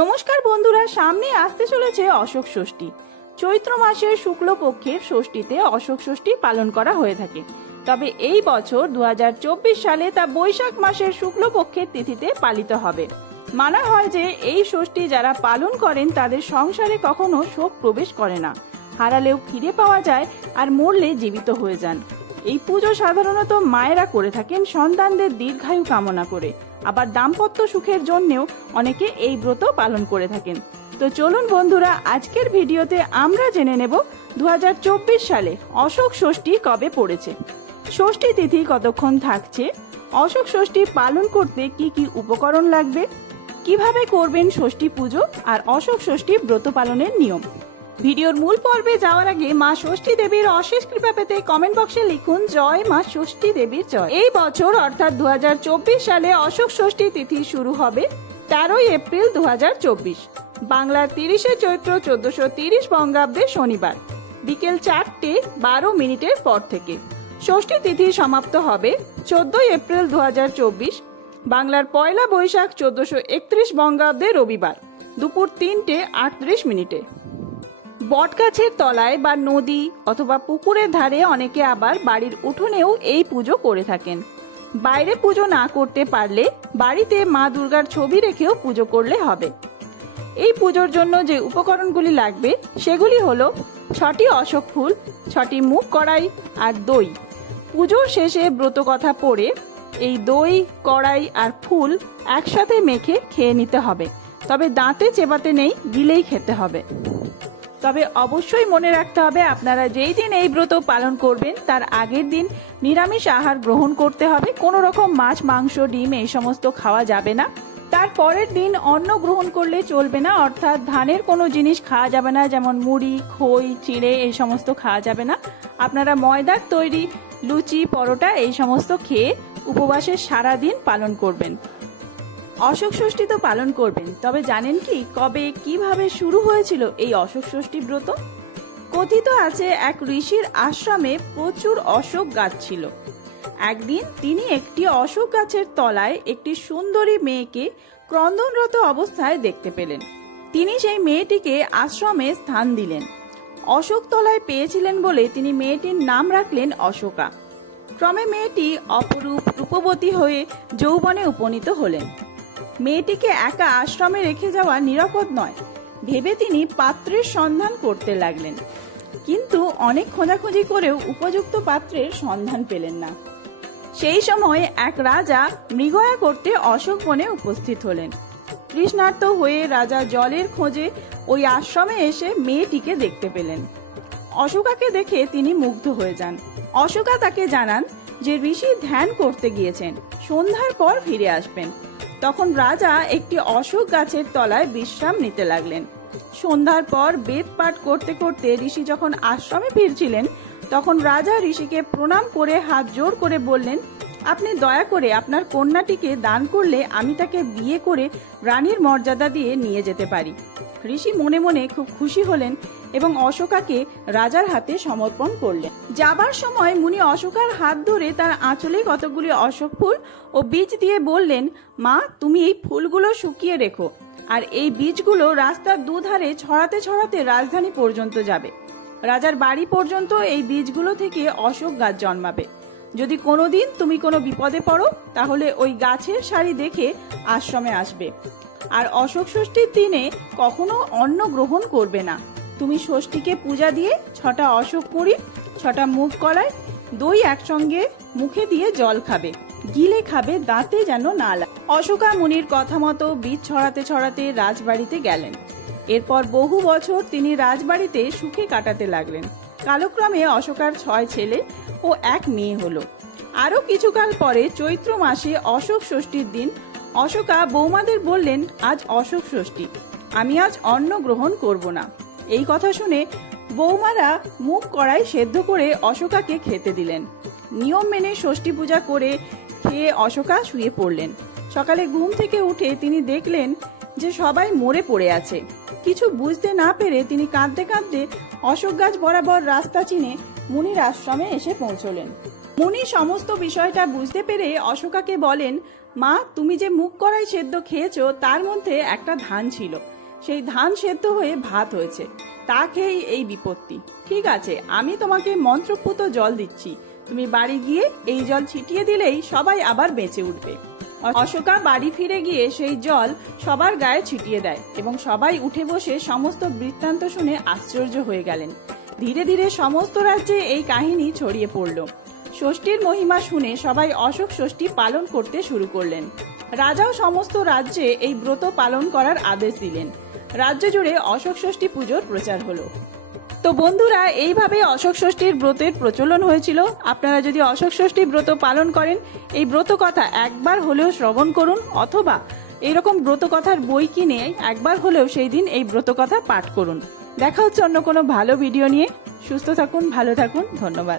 নমস্কার বন্ধুরা, সামনে আসতে চলেছে অশোক ষষ্ঠী। চৈত্র মাসের শুক্লপক্ষের ষষ্ঠীতে অশোক ষষ্ঠী পালন করা হয়ে থাকে। তবে এই বছর 2024 সালে তা বৈশাখ মাসের শুক্লপক্ষের তিথিতে পালিত হবে। মানা হয় যে এই ষষ্ঠী যারা পালন করেন তাদের সংসারে কখনো শোক প্রবেশ করে না, হারালেও ফিরে পাওয়া যায় আর মরলে জীবিত হয়ে যান। এই পুজো সাধারণত মায়েরা করে থাকেন সন্তানদের দীর্ঘায়ু কামনা করে, আবার দাম্পত্য সুখের জন্যেও অনেকে এই ব্রত পালন করে থাকেন। তো চলুন বন্ধুরা, আজকের ভিডিওতে আমরা জেনে নেব 2024 সালে অশোক ষষ্ঠী কবে পড়েছে, ষষ্ঠী তিথি কতক্ষণ থাকছে, অশোক ষষ্ঠী পালন করতে কি কি উপকরণ লাগবে, কিভাবে করবেন ষষ্ঠী পুজো আর অশোক ষষ্ঠী ব্রত পালনের নিয়ম। ভিডিওর মূল পর্বে যাওয়ার আগে মা ষষ্ঠী দেবীর অশেষ কৃপা পেতে কমেন্ট বক্সে লিখুন জয় মা ষষ্ঠী দেবীর জয়। এই বছর অর্থাৎ 2024 সালে অশোক ষষ্ঠী তিথি শুরু হবে 13 এপ্রিল 2024, বাংলার 30 চৈত্র 1430 বঙ্গাব্দে শনিবার বিকেল 4:12 পর থেকে। ষষ্ঠী তিথি সমাপ্ত হবে 14 এপ্রিল 2024, বাংলার 1 বৈশাখ 1431 বঙ্গাব্দে রবিবার দুপুর 3:38। বটগাছের তলায় বা নদী অথবা পুকুরের ধারে, অনেকে আবার বাড়ির উঠোনেও এই পুজো করে থাকেন। বাইরে পুজো না করতে পারলে বাড়িতে মা দুর্গার ছবি রেখেও পুজো করলে হবে। এই পুজোর জন্য যে উপকরণগুলি লাগবে সেগুলি হলো 6টি অশোক ফুল, 6টি মুগ কড়াই আর দই। পুজোর শেষে ব্রত কথা পড়ে এই দই, কড়াই আর ফুল একসাথে মেখে খেয়ে নিতে হবে। তবে দাঁতে চেবাতে নেই, গিলেই খেতে হবে। তবে অবশ্যই মনে রাখতে হবে, আপনারা যেই দিন এই ব্রত পালন করবেন তার আগের দিন নিরামিষ আহার গ্রহণ করতে হবে। কোনো রকম মাছ, মাংস, ডিম এই সমস্ত খাওয়া যাবে না। তার পরের দিন অন্ন গ্রহণ করলে চলবে না, অর্থাৎ ধানের কোনো জিনিস খাওয়া যাবে না, যেমন মুড়ি, খই, চিড়ে এই সমস্ত খাওয়া যাবে না। আপনারা ময়দার তৈরি লুচি, পরোটা এই সমস্ত খেয়ে উপবাসের সারা দিন পালন করবেন। অশোক ষষ্ঠী তো পালন করবেন, তবে জানেন কি কবে কিভাবে শুরু হয়েছিল এই অশোক ষষ্ঠী ব্রত? কথিত আছে এক ঋষির আশ্রমে প্রচুর অশোক গাছ ছিল। একদিন তিনি একটি অশোক গাছের তলায় একটি সুন্দরী মেয়েকে ক্রন্দনরত অবস্থায় দেখতে পেলেন। তিনি সেই মেয়েটিকে আশ্রমে স্থান দিলেন। অশোক তলায় পেয়েছিলেন বলে তিনি মেয়েটির নাম রাখলেন অশোকা। ক্রমে মেয়েটি অপরূপ রূপবতী হয়ে যৌবনে উপনীত হলেন। মেয়েটিকে একা আশ্রমে রেখে যাওয়া নিরাপদ নয় ভেবে তিনি পাত্রের সন্ধান করতে লাগলেন, কিন্তু অনেক খোঁজাখুঁজি করেও উপযুক্ত পাত্রের সন্ধান পেলেন না। সেই সময় এক রাজা মৃগয়া করতে অশোক বনে উপস্থিত হলেন। তৃষ্ণার্ত হয়ে রাজা জলের খোঁজে ওই আশ্রমে এসে মেয়েটিকে দেখতে পেলেন। অশোকাকে দেখে তিনি মুগ্ধ হয়ে যান। অশোকা তাকে জানান যে ঋষি ধ্যান করতে গিয়েছেন, সন্ধ্যার পর ফিরে আসবেন। তখন রাজা একটি অশোক গাছের তলায় বিশ্রাম নিতে লাগলেন। সন্ধ্যার পর বেদ পাঠ করতে করতে ঋষি যখন আশ্রমে ফিরছিলেন, তখন রাজা ঋষিকে প্রণাম করে হাত জোড় করে বললেন, আপনি দয়া করে আপনার কন্যাটিকে দান করলে আমি তাকে বিয়ে করে রানীর মর্যাদা দিয়ে নিয়ে যেতে পারি। ঋষি মনে মনে খুব খুশি হলেন এবং অশোকাকে রাজার হাতে সমর্পণ করলেন। যাবার সময় মুনি অশোকার হাত ধরে তার আঁচলে কতগুলি অশোক ফুল ও বীজ দিয়ে বললেন, মা তুমি এই ফুলগুলো শুকিয়ে রেখো, আর এই বীজগুলো রাস্তার দুধারে ছড়াতে ছড়াতে রাজধানী পর্যন্ত যাবে। রাজার বাড়ি পর্যন্ত এই বীজগুলো থেকে অশোক গাছ জন্মাবে। যদি কোনোদিন তুমি কোনো বিপদে পড়ো তাহলে ওই গাছের সারি দেখে আশ্রমে আসবে। আর অশোক ষষ্ঠীর দিনে কখনো অন্ন গ্রহণ করবে না। তুমি ষষ্ঠীকে পূজা দিয়ে 6টা অশোক কুঁড়ি, 6টা মুগ কলাই, দই একসঙ্গে মুখে দিয়ে জল খাবে, গিলে খাবে, দাঁতে যেন না লাগে। অশোকা মুনির কথা মতো বীজ ছড়াতে ছড়াতে রাজবাড়িতে গেলেন। এরপর বহু বছর তিনি রাজবাড়িতে সুখে কাটাতে লাগলেন। কালক্রমে অশোকার 6 ছেলে ও 1 মেয়ে হলো। আরো কিছুকাল পরে চৈত্র মাসে অশোক ষষ্ঠীর দিন অশোকা বৌমাদের বললেন, আজ অশোক ষষ্ঠী, আমি আজ অন্ন গ্রহণ করব না। এই কথা শুনে বৌমারা মুগ কড়াই সেদ্ধ করে অশোকাকে খেতে দিলেন। নিয়ম মেনে ষষ্ঠী পূজা করে খেয়ে অশোকা শুয়ে পড়লেন। সকালে ঘুম থেকে উঠে তিনি দেখলেন যে সবাই মরে পড়ে আছে। কিছু বুঝতে না পেরে তিনি কাঁদতে কাঁদতে অশোক গাছ বরাবর রাস্তা চিনে মুনির আশ্রমে এসে পৌঁছলেন। মুনি সমস্ত বিষয়টা বুঝতে পেরে অশোকাকে বলেন, মা, তুমি যে মুগ কড়াই সেদ্ধ খেয়েছো তার মধ্যে একটা ধান ছিল, সেই ধান সেদ্ধ হয়ে ভাত হয়েছে, তা খেয়েই এই বিপত্তি। ঠিক আছে, আমি তোমাকে মন্ত্রপুত জল দিচ্ছি, তুমি বাড়ি গিয়ে এই জল ছিটিয়ে দিলেই সবাই আবার বেঁচে উঠবে। অশোকা বাড়ি ফিরে গিয়ে সেই জল সবার গায়ে ছিটিয়ে দেয় এবং সবাই উঠে বসে সমস্ত বৃত্তান্ত শুনে আশ্চর্য হয়ে গেলেন। ধীরে ধীরে সমস্ত রাজ্যে এই কাহিনী ছড়িয়ে পড়ল। ষষ্ঠীর মহিমা শুনে সবাই অশোক ষষ্ঠী পালন করতে শুরু করলেন। রাজাও সমস্ত রাজ্যে এই ব্রত পালন করার আদেশ দিলেন। রাজ্য জুড়ে অশোক ষষ্ঠী পুজোর প্রচার হলো। তো বন্ধুরা, এইভাবে অশোক ষষ্ঠীর ব্রতের প্রচলন হয়েছিল। আপনারা যদি অশোক ষষ্ঠী ব্রত পালন করেন, এই ব্রত কথা একবার হলেও শ্রবণ করুন, অথবা এইরকম ব্রত কথার বই কিনে একবার হলেও সেই দিন এই ব্রত কথা পাঠ করুন। দেখা হচ্ছে অন্য কোনো ভালো ভিডিও নিয়ে। সুস্থ থাকুন, ভালো থাকুন, ধন্যবাদ।